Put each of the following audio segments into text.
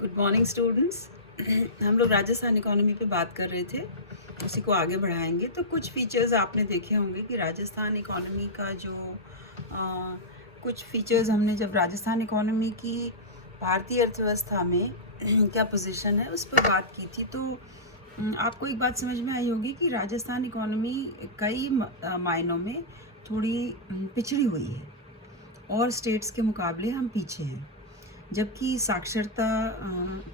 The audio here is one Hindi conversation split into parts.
Good morning students. हम लोग राजस्थान इकोनॉमी पे बात कर रहे थे, उसी को आगे बढ़ाएंगे। तो कुछ फीचर्स आपने देखे होंगे कि राजस्थान इकोनॉमी का जो कुछ फीचर्स हमने जब राजस्थान इकोनॉमी की भारतीय अर्थव्यवस्था में क्या पोजीशन है उस पर बात की थी। तो आपको एक बात समझ में आई होगी कि राजस्थान इकोनॉमी कई मायनों में थोड़ी पिछड़ी हुई है और स्टेट्स के मुकाबले हम पीछे हैं। जबकि साक्षरता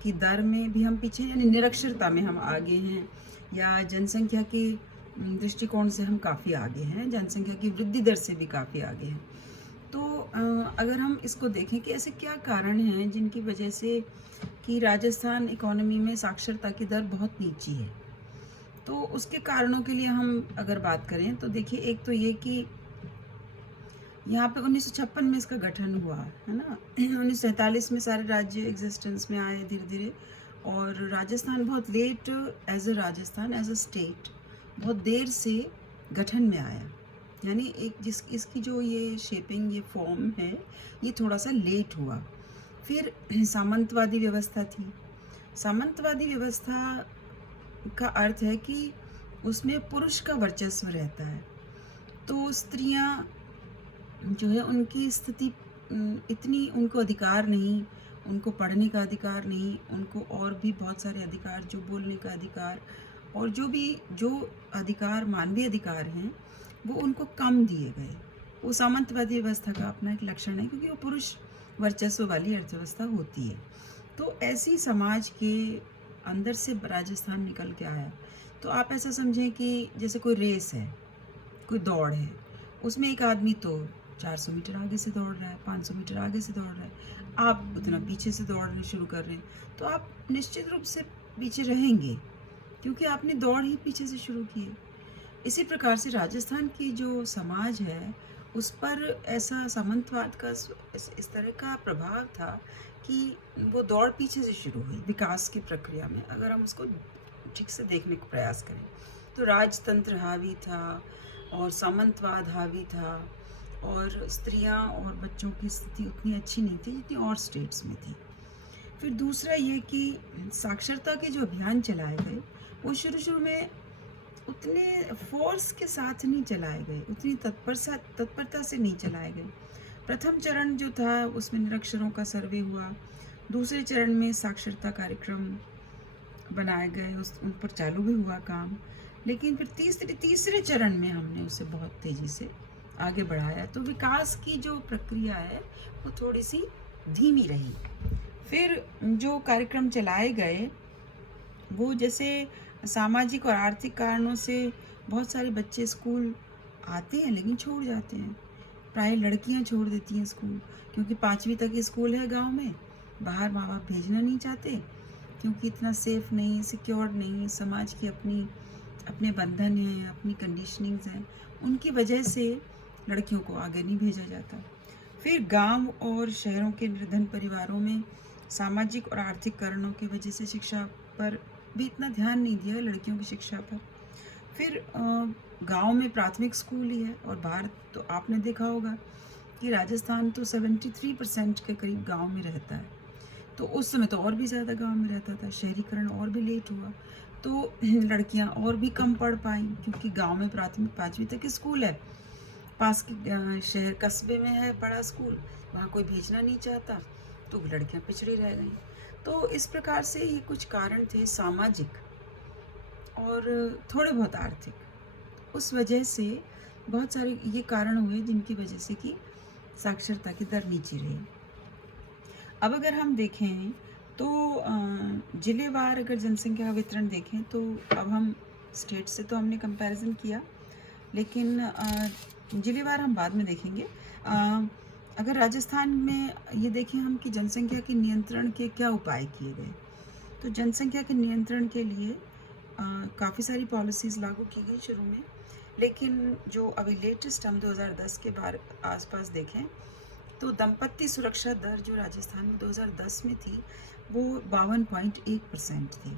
की दर में भी हम पीछे, यानी निरक्षरता में हम आगे हैं, या जनसंख्या के दृष्टिकोण से हम काफ़ी आगे हैं, जनसंख्या की वृद्धि दर से भी काफ़ी आगे हैं। तो अगर हम इसको देखें कि ऐसे क्या कारण हैं जिनकी वजह से कि राजस्थान इकोनॉमी में साक्षरता की दर बहुत नीची है, तो उसके कारणों के लिए हम अगर बात करें तो देखिए, एक तो ये कि यहाँ पे 1956 में इसका गठन हुआ है ना। 1947 में सारे राज्य एग्जिस्टेंस में आए धीरे धीरे, और राजस्थान बहुत late as a Rajasthan as a state बहुत देर से गठन में आया। यानी एक इसकी जो ये शेपिंग, ये फॉर्म है, ये थोड़ा सा लेट हुआ। फिर सामंतवादी व्यवस्था थी। सामंतवादी व्यवस्था का अर्थ है कि उसमें पुरुष का वर्चस्व रहता है, तो स्त्रियां जो है उनकी स्थिति इतनी, उनको अधिकार नहीं, उनको पढ़ने का अधिकार नहीं, उनको और भी बहुत सारे अधिकार, जो बोलने का अधिकार और जो अधिकार, मानवीय अधिकार हैं, वो उनको कम दिए गए। वो सामंतवादी व्यवस्था का अपना एक लक्षण है, क्योंकि वो पुरुष वर्चस्व वाली अर्थव्यवस्था होती है। तो ऐसी समाज के अंदर से राजस्थान निकल के आया। तो आप ऐसा समझें कि जैसे कोई रेस है, कोई दौड़ है, उसमें एक आदमी तो 400 मीटर आगे से दौड़ रहा है, 500 मीटर आगे से दौड़ रहा है, आप उतना पीछे से दौड़ना शुरू कर रहे हैं, तो आप निश्चित रूप से पीछे रहेंगे, क्योंकि आपने दौड़ ही पीछे से शुरू की है। इसी प्रकार से राजस्थान की जो समाज है, उस पर ऐसा सामंतवाद का इस तरह का प्रभाव था कि वो दौड़ पीछे से शुरू हुई विकास की प्रक्रिया में। अगर हम उसको ठीक से देखने का प्रयास करें तो राजतंत्र हावी था और सामंतवाद हावी था, और स्त्रियां और बच्चों की स्थिति उतनी अच्छी नहीं थी जितनी और स्टेट्स में थी। फिर दूसरा ये कि साक्षरता के जो अभियान चलाए गए, वो शुरू में उतने फोर्स के साथ नहीं चलाए गए, उतनी तत्परता से नहीं चलाए गए। प्रथम चरण जो था उसमें निरक्षरों का सर्वे हुआ, दूसरे चरण में साक्षरता कार्यक्रम बनाए गए, उन पर चालू भी हुआ काम, लेकिन फिर तीसरे चरण में हमने उसे बहुत तेज़ी से आगे बढ़ाया। तो विकास की जो प्रक्रिया है वो थोड़ी सी धीमी रही। फिर जो कार्यक्रम चलाए गए वो, जैसे सामाजिक और आर्थिक कारणों से बहुत सारे बच्चे स्कूल आते हैं लेकिन छोड़ जाते हैं। प्राय लड़कियां छोड़ देती हैं स्कूल, क्योंकि 5वीं तक स्कूल है गांव में, बाहर माँ बाप भेजना नहीं चाहते, क्योंकि इतना सेफ नहीं, सिक्योर नहीं, समाज की अपने बंधन हैं, अपनी कंडीशनिंग्स हैं, उनकी वजह से लड़कियों को आगे नहीं भेजा जाता। फिर गांव और शहरों के निर्धन परिवारों में सामाजिक और आर्थिक कारणों की वजह से शिक्षा पर भी इतना ध्यान नहीं दिया, लड़कियों की शिक्षा पर। फिर गांव में प्राथमिक स्कूल ही है, और बाहर तो आपने देखा होगा कि राजस्थान तो 73% के करीब गांव में रहता है। तो उस समय तो और भी ज़्यादा गांव में रहता था, शहरीकरण और भी लेट हुआ, तो लड़कियां और भी कम पढ़ पाई, क्योंकि गांव में प्राथमिक 5वीं तक स्कूल है, पास के शहर कस्बे में है बड़ा स्कूल, वहाँ कोई भेजना नहीं चाहता, तो लड़कियां पिछड़ी रह गई। तो इस प्रकार से ये कुछ कारण थे सामाजिक और थोड़े बहुत आर्थिक। उस वजह से बहुत सारे ये कारण हुए जिनकी वजह से कि साक्षरता की दर नीचे रही। अब अगर हम देखें तो जिलेवार अगर जनसंख्या का वितरण देखें, तो अब हम स्टेट से तो हमने कंपैरिजन किया, लेकिन जिलेवार हम बाद में देखेंगे। अगर राजस्थान में ये देखें हम कि जनसंख्या के नियंत्रण के क्या उपाय किए गए, तो जनसंख्या के नियंत्रण के लिए काफ़ी सारी पॉलिसीज़ लागू की गई शुरू में, लेकिन जो अभी लेटेस्ट हम 2010 के बाद आसपास देखें तो दंपत्ति सुरक्षा दर जो राजस्थान में 2010 में थी वो 52.1% थी।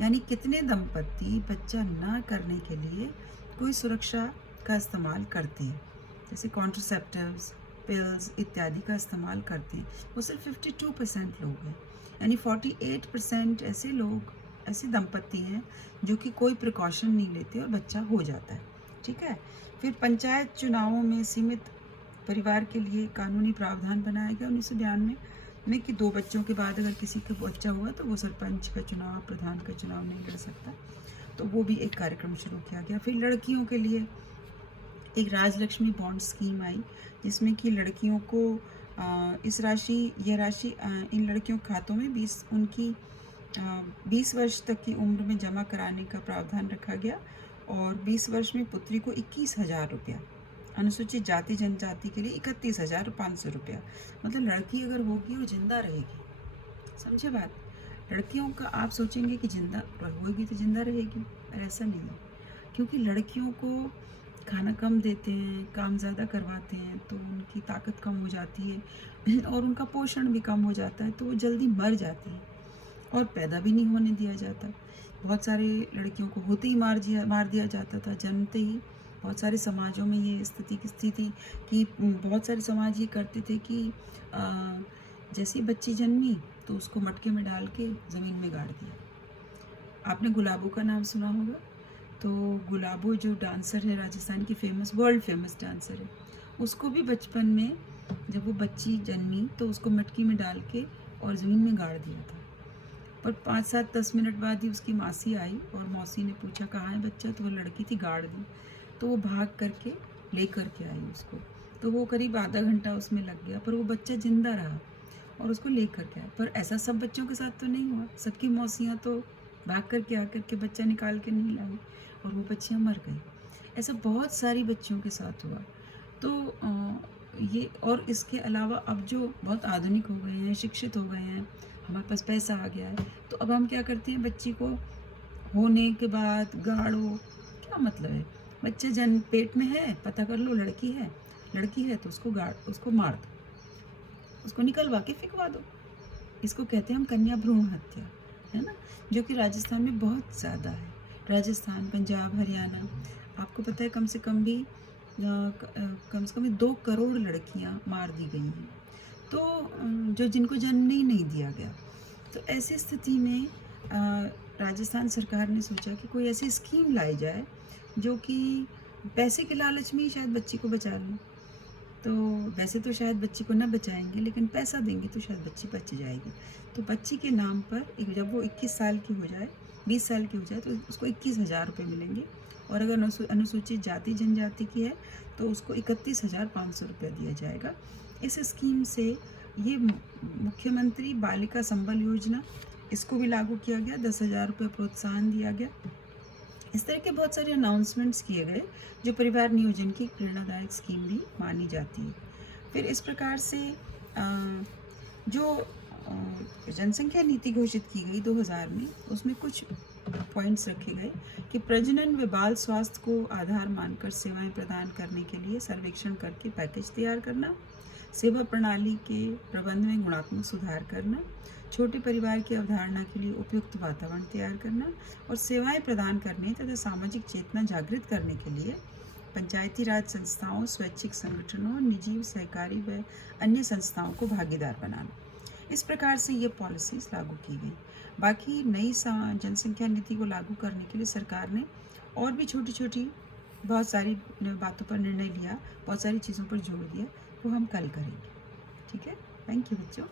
यानी कितने दंपत्ति बच्चा ना करने के लिए कोई सुरक्षा का इस्तेमाल करते हैं, जैसे कॉन्ट्रासेप्टिव्स, पिल्स इत्यादि का इस्तेमाल करते हैं, वो सिर्फ 52% लोग हैं। यानी 48% ऐसे लोग, ऐसे दंपत्ति हैं जो कि कोई प्रिकॉशन नहीं लेते और बच्चा हो जाता है। ठीक है। फिर पंचायत चुनावों में सीमित परिवार के लिए कानूनी प्रावधान बनाया गया 1992 में कि 2 बच्चों के बाद अगर किसी का बच्चा हुआ तो वो सरपंच का चुनाव, प्रधान का चुनाव नहीं लड़ सकता। तो वो भी एक कार्यक्रम शुरू किया गया। फिर लड़कियों के लिए एक राजलक्ष्मी बॉन्ड स्कीम आई, जिसमें कि लड़कियों को यह राशि इन लड़कियों के खातों में 20 वर्ष तक की उम्र में जमा कराने का प्रावधान रखा गया और 20 वर्ष में पुत्री को 21,000 रुपया, अनुसूचित जाति जनजाति के लिए 31,500 रुपया। मतलब लड़की अगर होगी वो जिंदा रहेगी। समझे बात? लड़कियों का आप सोचेंगे कि जिंदा होगी तो जिंदा रहेगी, पर ऐसा नहीं है, क्योंकि लड़कियों को खाना कम देते हैं, काम ज़्यादा करवाते हैं, तो उनकी ताकत कम हो जाती है और उनका पोषण भी कम हो जाता है, तो वो जल्दी मर जाती है और पैदा भी नहीं होने दिया जाता। बहुत सारे लड़कियों को होते ही मार दिया जाता था, जन्मते ही। बहुत सारे समाजों में ये स्थिति कि बहुत सारे समाज ये करते थे कि जैसी बच्ची जन्मी तो उसको मटके में डाल के ज़मीन में गाड़ दिया। आपने गुलाबो का नाम सुना होगा। तो गुलाबो जो डांसर है, राजस्थान की वर्ल्ड फेमस डांसर है, उसको भी बचपन में जब वो बच्ची जन्मी तो उसको मटकी में डाल के और ज़मीन में गाड़ दिया था। पर 5-7-10 मिनट बाद ही उसकी मासी आई और मौसी ने पूछा कहाँ है बच्चा, तो वो लड़की थी, गाड़ दी। तो वो भाग करके ले करके आई उसको। तो वो करीब आधा घंटा उसमें लग गया, पर वो बच्चा जिंदा रहा और उसको ले करके आया। पर ऐसा सब बच्चों के साथ तो नहीं हुआ। सबकी मौसियाँ तो भाग करके आकर के बच्चा निकाल के नहीं लाई और वो बच्चियाँ मर गई। ऐसा बहुत सारी बच्चियों के साथ हुआ। तो ये, और इसके अलावा अब जो बहुत आधुनिक हो गए हैं, शिक्षित हो गए हैं, हमारे पास पैसा आ गया है, तो अब हम क्या करते हैं, बच्ची को होने के बाद गाड़ो। क्या मतलब है? बच्चे जन्म पेट में है, पता कर लो लड़की है तो उसको मार दो, उसको निकलवा के फेंकवा दो। इसको कहते हैं हम कन्या भ्रूण हत्या, है ना, जो कि राजस्थान में बहुत ज़्यादा है। राजस्थान, पंजाब, हरियाणा, आपको पता है कम से कम 2 करोड़ लड़कियां मार दी गई हैं, तो जो जिनको जन्म नहीं दिया गया। तो ऐसी स्थिति में राजस्थान सरकार ने सोचा कि कोई ऐसी स्कीम लाई जाए जो कि पैसे के लालच में ही शायद बच्ची को बचा लें। तो वैसे तो शायद बच्ची को ना बचाएंगे, लेकिन पैसा देंगे तो शायद बच्ची बच जाएगी। तो बच्ची के नाम पर जब वो 21 साल की हो जाए, 20 साल की हो जाए, तो उसको 21,000 रुपये मिलेंगे। और अगर अनुसूचित जाति जनजाति की है तो उसको 31,500 रुपया दिया जाएगा। इस स्कीम से ये मुख्यमंत्री बालिका संबल योजना, इसको भी लागू किया गया। 10,000 रुपये प्रोत्साहन दिया गया। इस तरह के बहुत सारे अनाउंसमेंट्स किए गए जो परिवार नियोजन की प्रेरणादायक स्कीम भी मानी जाती है। फिर इस प्रकार से जो जनसंख्या नीति घोषित की गई 2000 में, उसमें कुछ पॉइंट्स रखे गए कि प्रजनन व बाल स्वास्थ्य को आधार मानकर सेवाएं प्रदान करने के लिए सर्वेक्षण करके पैकेज तैयार करना, सेवा प्रणाली के प्रबंध में गुणात्मक सुधार करना, छोटे परिवार की अवधारणा के लिए उपयुक्त वातावरण तैयार करना और सेवाएं प्रदान करने तथा सामाजिक चेतना जागृत करने के लिए पंचायती राज संस्थाओं, स्वैच्छिक संगठनों, निजी, सहकारी व अन्य संस्थाओं को भागीदार बनाना। इस प्रकार से ये पॉलिसीज़ लागू की गई। बाकी नई जनसंख्या नीति को लागू करने के लिए सरकार ने और भी छोटी छोटी बहुत सारी बातों पर निर्णय लिया, बहुत सारी चीज़ों पर जोर दिया, वो हम कल करेंगे। ठीक है, थैंक यू बच्चों।